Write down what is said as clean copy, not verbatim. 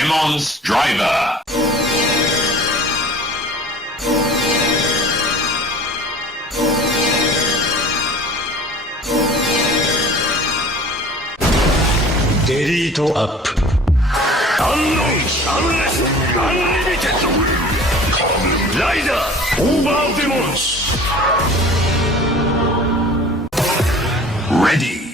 Demon's Driver. Delete up. Unknown, unless, unlimited. Rider, over demons. Ready.